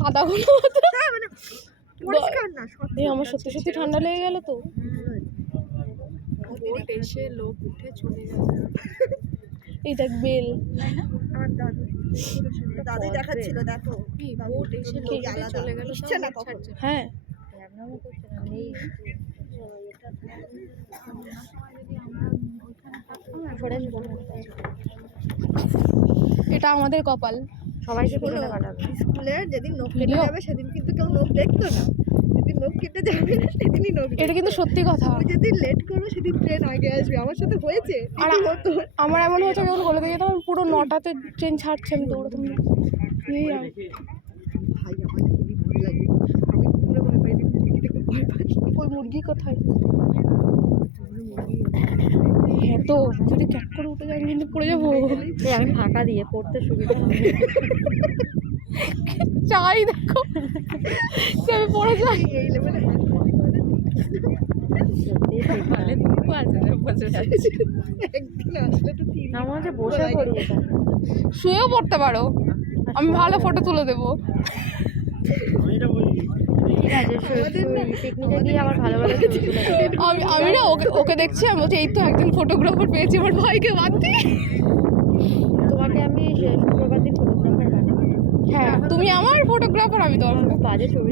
কাদাগুলো মানে পরিষ্কার না, আমার সত্যি সত্যি ঠান্ডা লেগে গেল তো। বোট এসে লোক উঠে চলে যাবে। এই দেখ বেল, আমার দাদু দেখাচ্ছিল, দেখো বোট এসে লোক উঠে চলে গেল, ইচ্ছে না কখন। হ্যাঁ এটা আমাদের কপাল। সবাইকে স্কুলে যেদিন নখ কেটে যাবে সেদিন কিন্তু কেউ নখ দেখতো না, যেদিন নখ কেটে যাবে না সেদিনই নখ। এটা কিন্তু সত্যি কথা। আমি যেদিন লেট করবো সেদিন ট্রেন আগে আসবে, আমার সাথে হয়েছে। আর আমার এমন হয়েছে যখন বলে দিয়ে যেতাম পুরো 9টাতে ট্রেন ছাড়ছে, আমি দৌড়াতাম। ভাই আমার খুবই ভয় লাগে, আমি পুরো ভয় পাই, মুরগিতে খুব ভয় পাই। ওই মুরগি কোথায়? হ্যাঁ তো যদি ক্যাট করে উঠে যায় কিন্তু পড়ে যাবো। আমি ফাঁকা দিয়ে পড়তে সুবিধা হবে। চাই দেখো আমি পড়ে যাই। এই লেভেলে একদিন আসলে তো আমার যে বসে পড়ি, শুয়েও পড়তে পারো, আমি ভালো ফটো তুলে দেবো। আমি না ওকে দেখছি, আমি বলছি এই তো একজন ফটোগ্রাফার পেয়েছি আমার ভাইকে বাদ দিই। তোমাকে আমি শুক্রবার দিন ফটোগ্রাফার বানাবো। হ্যাঁ তুমি আমার ফটোগ্রাফার, আমি তো আমার বাজে ছবি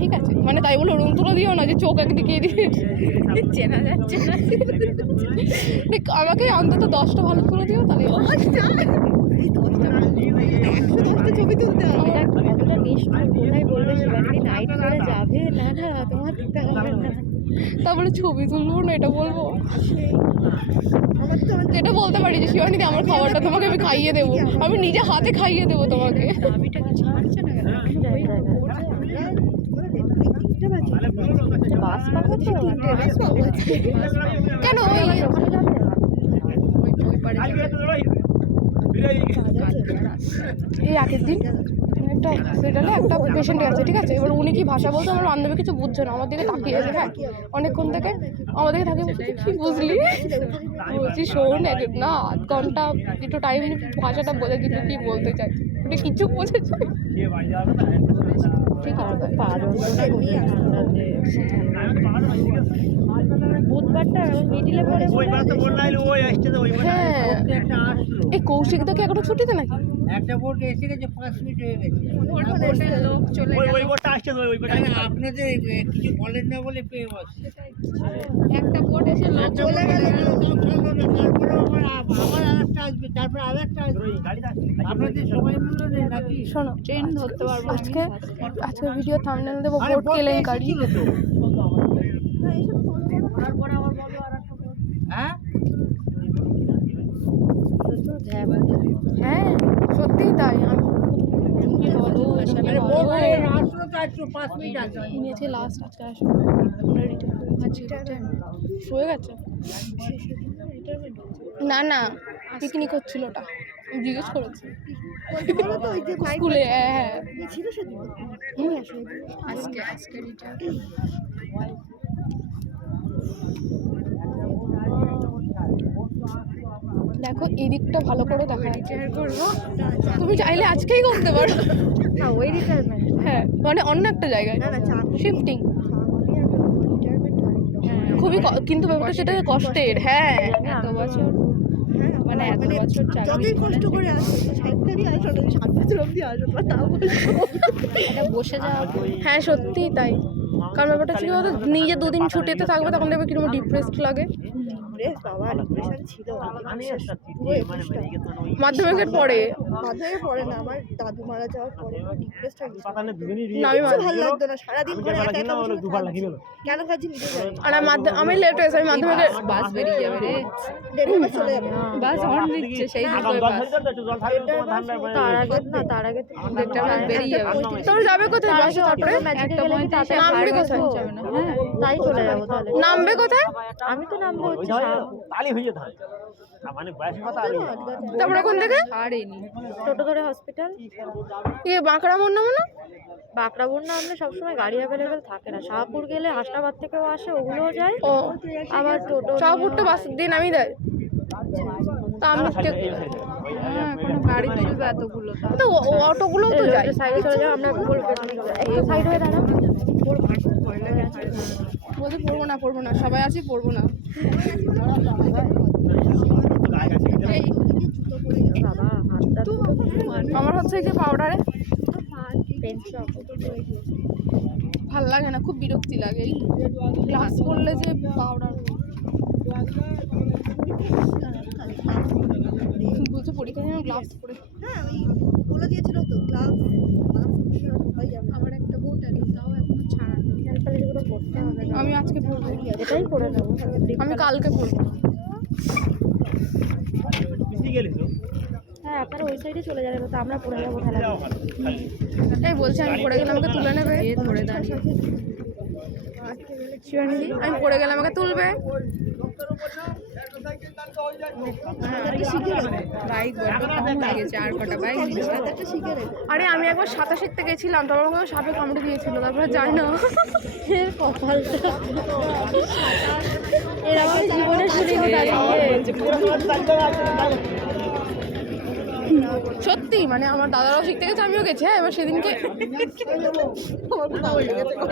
ঠিক আছে। মানে তাই বলে রুম তুলে দিও না যে চোখ একদিকে দিয়ে চেনা যাচ্ছে না। আমাকে অন্তত 10টা ভালো তুলে দিও, তাহলে 10টা ছবি তুলতে হবে। কতটা নিষ্ঠুর, কোথায় বলবে শিবানী নাইট করে যাবে, না না তোমার দিতে হবে না, তারপরে ছবি তুলবো না এটা বলবো। যেটা বলতে পারি যে শিবানীদি আমার খাবারটা তোমাকে আমি খাইয়ে দেবো, আমি নিজে হাতে খাইয়ে দেবো তোমাকে। কেন ওই এই আগের দিন একটা হসপিটালে একটা পেশেন্ট আছে, ঠিক আছে। এবার উনি কি ভাষা বলতে আমার বান্ধবী কিছু বুঝছে না, আমার দিকে তাকিয়ে আছে। হ্যাঁ অনেকক্ষণ থেকে আমার দিকে তাকিয়ে বলছি কি বুঝলি, বলছি শোন না আধ ঘন্টা একটু টাইম ভাষাটা বোঝে, কিন্তু কি বলতে চাই উনি কিছু বোঝেছে। ঠিক আছে হ্যাঁ। এই কৌশিকদাকে এখনো ছুটিতে নাকি? একটা বোট এসে গেছে, 5 মিনিট হয়ে গেছে। লোক চলে ওই বোটটা আসছে, ওই বোটটা আপনাদের কিছু বলেন না বলে পেয়ে বসছে। একটা বোট এসে লোক চলে গেল, তারপরে আবার আরেকটা আসবে, তারপরে আরেকটা আসবে। আপনাদের সময় মূল্য নেই নাকি? শোনো ট্রেন ধরতে পারবো আজকে ভিডিও থাম্বনেল দেবো ভোট কেলেঙ্কারি। হ্যাঁ হ্যাঁ সত্যিই তাই। নিয়েছে লাস্ট আজকে আসবে, শুয়ে গেছে না না পিকনিক হচ্ছিল ওটা, আমি জিজ্ঞেস করেছি স্কুলে। হ্যাঁ দেখো এদিকটা ভালো করে দেখা যাচ্ছে। তুমি চাইলে আজকেই করতে পারো না ওই রিটায়ারমেন্ট, হ্যাঁ মানে অন্য একটা জায়গায় শিফটিং খুবই কিন্তু ব্যাপারটা সেটা কষ্টের। হ্যাঁ এত বছর মানে এত বছর যতই কষ্ট করে আসো, 60 আসো না 7 বছর অবধি আসো না, তাও এটা বসে যাওয়া। হ্যাঁ সত্যিই তাই। কারণ ব্যাপারটা ছিল নিজে 2 দিন ছুটিতে থাকবে, তখন দেখবে কিরকম ডিপ্রেসড লাগে। বাবা ডিপ্রেশন ছিল মাধ্যমিকের পরে না, আমার দাদু মারা যাওয়ার পরে ডিপ্রেসড হয়ে গেছি। না আমি ভালো লাগতো না, সারাদিন করে একা একা কেন কাজে নিজে যাই। আর আমি লেট হয়েছে, আমি মাধ্যমিকের বাস বেরিয়ে যাবে রে, দেড়টা চলে যাবে, বাস হর্ন দিচ্ছে সেই দিকে বাস। তার আগে দেড়টা বাস বেরিয়ে যাবে। তোমরা যাবে কোথায় বাসে? তারপরে একটা পয়েন্ট নামবে কোথায়? হ্যাঁ তাই চলে যাবো তাহলে। নামবে কোথায়? আমি তো নামবো হচ্ছে তারপরে কোন থেকে? টোটো ধরে হসপিটাল। বাঁকড়া মোড় নামো না? বাঁকড়াবুর নামলে সবসময় গাড়ি অ্যাভেলেবেল থাকে না, শাহপুর গেলে হাসনাবাদ থেকেও আসে, ওগুলোও যায়। ও আবার টোটো শাহপুরটা বাস দিয়ে নামিয়ে দেয়। তা আমি গাড়ি তুলবে এতগুলো তো অটোগুলো তো যায়। সাইডে চলে যাও, আমরা একটু সাইড হয়ে দাঁড়াও। বলতে পড়বো না সবাই আছি, পড়বো না। এই বাবা হাতটা আমার হচ্ছে কি পাউডারে ভাল লাগে না, খুব বিরক্তি লাগে। এই গ্লাস পরলে যে পাউডার বলছে পরীক্ষা নিয়ে গ্লাস পরে। হ্যাঁ ওই বলে দিয়েছিল তো ক্লাব আমার একটা ভোট আছে, তাও এখনো ছাড়ানো। এগুলো করতে হবে, আমি আজকে পড়বো, এটাই করে নেবো। আমি কালকে পড়বো। হ্যাঁ আপনারা ওই সাইডে চলে যাবেন, তো আমরা পড়ে যাবো খেলা। এই বলছে আমি পড়ে গেলে আমাকে তুলে নেবে। ধরে দাঁড়িয়ে শিবানীদি, আমি পড়ে গেলে আমাকে তুলবে। বাইক কম হয়ে গেছে, আর কটা বাইক শিখে রেখে। আরে আমি একবার সাঁতার শিখতে গেছিলাম, তারপর আমাকে সাপে কামড়ে দিয়েছিল, তারপরে যাই না। কপালটা এরকম জীবনে শুনিনি দাঁড়িয়ে। সত্যি মানে আমার দাদারাও শিখতে গেছে, আমিও গেছি। হ্যাঁ এবার সেদিনকে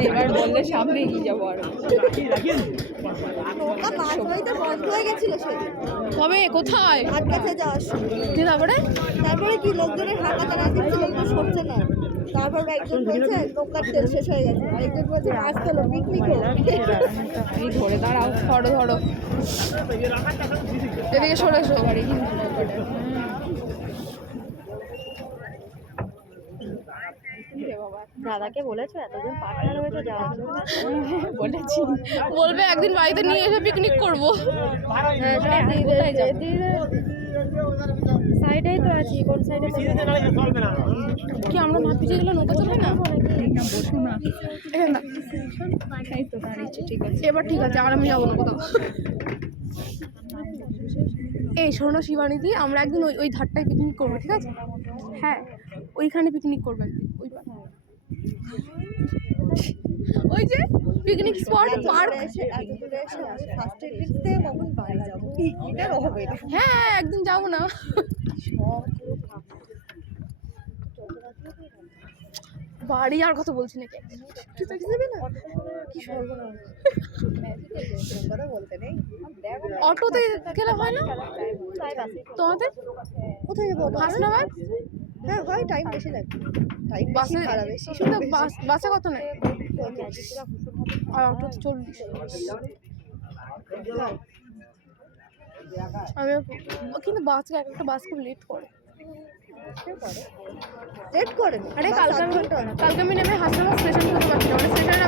এবার বললে সামনে এগিয়ে যাবো। আর বন্ধ হয়ে গেছিল সেদিন কবে কোথায় হাট কাছে যাওয়ার সময়। দিয়ে তারপরে তারপরে কি লোকজনের হাঁকা তারা দিচ্ছিল, একটু সরছে না। তারপর একজন বলছে নৌকার তেল শেষ হয়ে গেছে, আরেকজন বলছে মাছ তোলো পিকনিক এই ধরে দাঁড়াও, ধরো ধরো এদিকে সরে এসো। দাদাকে বলেছো এতজন পার্টনার হয়েছে যাওয়ার জন্য? বলেছি, বলবে একদিন বাড়িতে নিয়ে এসে পিকনিক করবো। সাইডেই তো আছি, কোন সাইডে? কি আমরা মাঠ পিছিয়ে গেলে নৌকা চলবে না? এখানে না। এই তো দাঁড়িয়েছি, ঠিক আছে। এবার ঠিক আছে, আর আমি যাবো না কোথাও। এই শোনো শিবানীদি, আমরা একদিন ওই ওই ধারটায় পিকনিক করবো, ঠিক আছে? হ্যাঁ ওইখানে পিকনিক করবেন, ওই ওই যে picnic spot park. First aid থেকে কখন বাড়ি যাবো, পিকনিকের হবে না। হ্যাঁ একদিন যাবো না। বাড়ি আর কথা বলছি নাকি, কি সর্বনাশ, কথা বলতে নেই। অটোতে গেলে হয় না তোমাদের? কোথায় যাবো? হাসনাবাদ হ্যাঁ হয়, টাইম বেশি লাগবে, টাইম বেশি বাসে, খারাপ, বেশি কিন্তু বাসে কত নেয়? আর অটোতে 40। আমি কিন্তু বাসকে একটা বাস খুব লেট করে। লেট করে আরে কালকে আমি নেমে হাসনাবাদ স্টেশন করতে পারছি না, মানে স্টেশনে